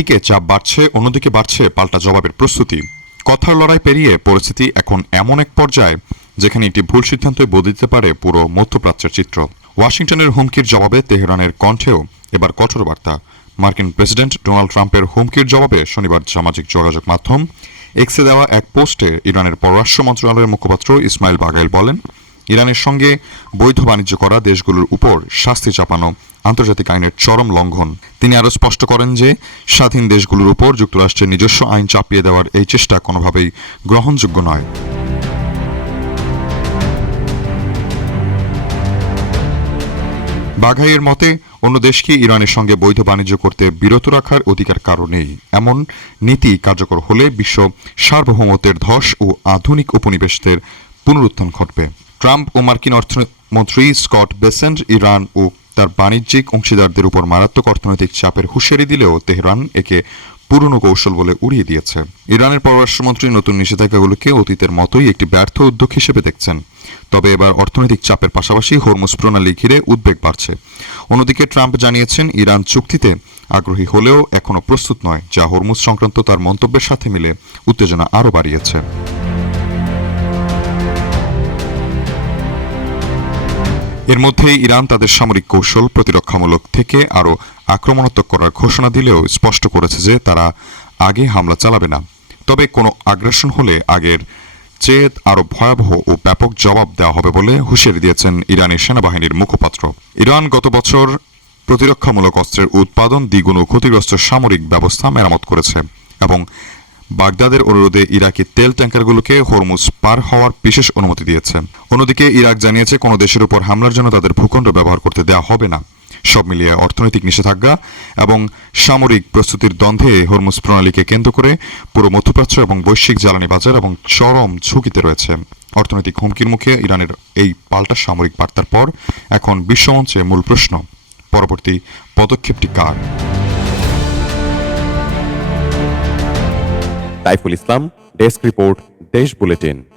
একদিকে চাপ বাড়ছে, অন্যদিকে বাড়ছে পাল্টা জবাবের প্রস্তুতি। কথার লড়াই পেরিয়ে পরিস্থিতি এখন এমন এক পর্যায়ে যেখানে একটি ভুল সিদ্ধান্তই বদলে দিতে পারে পুরো মধ্যপ্রাচ্যের চিত্র। ওয়াশিংটনের হুমকির জবাবে তেহরানের কণ্ঠেও এবার কঠোর বার্তা। মার্কিন প্রেসিডেন্ট ডোনাল্ড ট্রাম্পের হুমকির জবাবে শনিবার সামাজিক যোগাযোগ মাধ্যম এক্সে দেওয়া এক পোস্টে ইরানের পররাষ্ট্র মন্ত্রণালয়ের মুখপাত্র ইসমাইল বাগাইল বলেন, ইরানের সঙ্গে বৈধ বাণিজ্য করা দেশগুলোর উপর শাস্তি চাপানো আন্তর্জাতিক আইনের চরম লঙ্ঘন। তিনি আরও স্পষ্ট করেন যে স্বাধীন দেশগুলোর উপর যুক্তরাষ্ট্রের নিজস্ব আইন চাপিয়ে দেওয়ার এই চেষ্টা কোনোভাবেই গ্রহণযোগ্য নয়। বাঘাইয়ের মতে, অন্য দেশকে ইরানের সঙ্গে বৈধ বাণিজ্য করতে বিরত রাখার অধিকার কারও নেই। এমন নীতি কার্যকর হলে বিশ্ব সার্বভৌমত্বের ধস ও আধুনিক উপনিবেশদের পুনরুত্থান ঘটবে। ট্রাম্প ও মার্কিন অর্থমন্ত্রী স্কট বেসেন্ট ইরান ও তার বাণিজ্যিক অংশীদারদের উপর মারাত্মক অর্থনৈতিক চাপের হুঁশিয়ারি দিলেও তেহরান একে পুরনো কৌশল বলে উড়িয়ে দিয়েছে। ইরানের পররাষ্ট্রমন্ত্রী নতুন নিষেধাজ্ঞাগুলোকে অতীতের মতোই একটি ব্যর্থ উদ্যোগ হিসেবে দেখছেন। তবে এবার অর্থনৈতিক চাপের পাশাপাশি হরমুজ প্রণালী ঘিরে উদ্বেগ বাড়ছে। অন্যদিকে ট্রাম্প জানিয়েছেন, ইরান চুক্তিতে আগ্রহী হলেও এখনও প্রস্তুত নয়, যা হরমুজ সংক্রান্ত তার মন্তব্যের সাথে মিলে উত্তেজনা আরও বাড়িয়েছে। এর মধ্যেই ইরান তাদের সামরিক কৌশল প্রতিরক্ষামূলক থেকে আরও আক্রমণাত্মক করার ঘোষণা দিলেও স্পষ্ট করেছে যে তারা আগে হামলা চালাবে না। তবে কোনো আগ্রাসন হলে আগের চেয়ে আরও ভয়াবহ ও ব্যাপক জবাব দেওয়া হবে বলে হুঁশিয়ারি দিয়েছেন ইরানি সেনাবাহিনীর মুখপাত্র। ইরান গত বছর প্রতিরক্ষামূলক অস্ত্রের উৎপাদন দ্বিগুণ ও ক্ষতিগ্রস্ত সামরিক ব্যবস্থা মেরামত করেছে এবং বাগদাদের অনুরোধে ইরাকি তেল ট্যাঙ্কারগুলোকে হরমুজ পার হওয়ার বিশেষ অনুমতি দিয়েছে। অন্যদিকে ইরাক জানিয়েছে কোনো দেশের উপর হামলার জন্য তাদের ভূখণ্ড ব্যবহার করতে দেওয়া হবে না। সব মিলিয়ে অর্থনৈতিক নিষেধাজ্ঞা এবং সামরিক প্রস্তুতির দ্বন্দ্বে হরমুজ প্রণালীকে কেন্দ্র করে পুরো মধ্যপ্রাচ্য এবং বৈশ্বিক জ্বালানি বাজার এবং চরম ঝুঁকিতে রয়েছে। অর্থনৈতিক হুমকির মুখে ইরানের এই পাল্টা সামরিক বার্তার পর এখন বিশ্বমঞ্চে মূল প্রশ্ন, পরবর্তী পদক্ষেপটি কার? সাইফুল ইসলাম, ডেস্ক রিপোর্ট, দেশ বুলেটিন।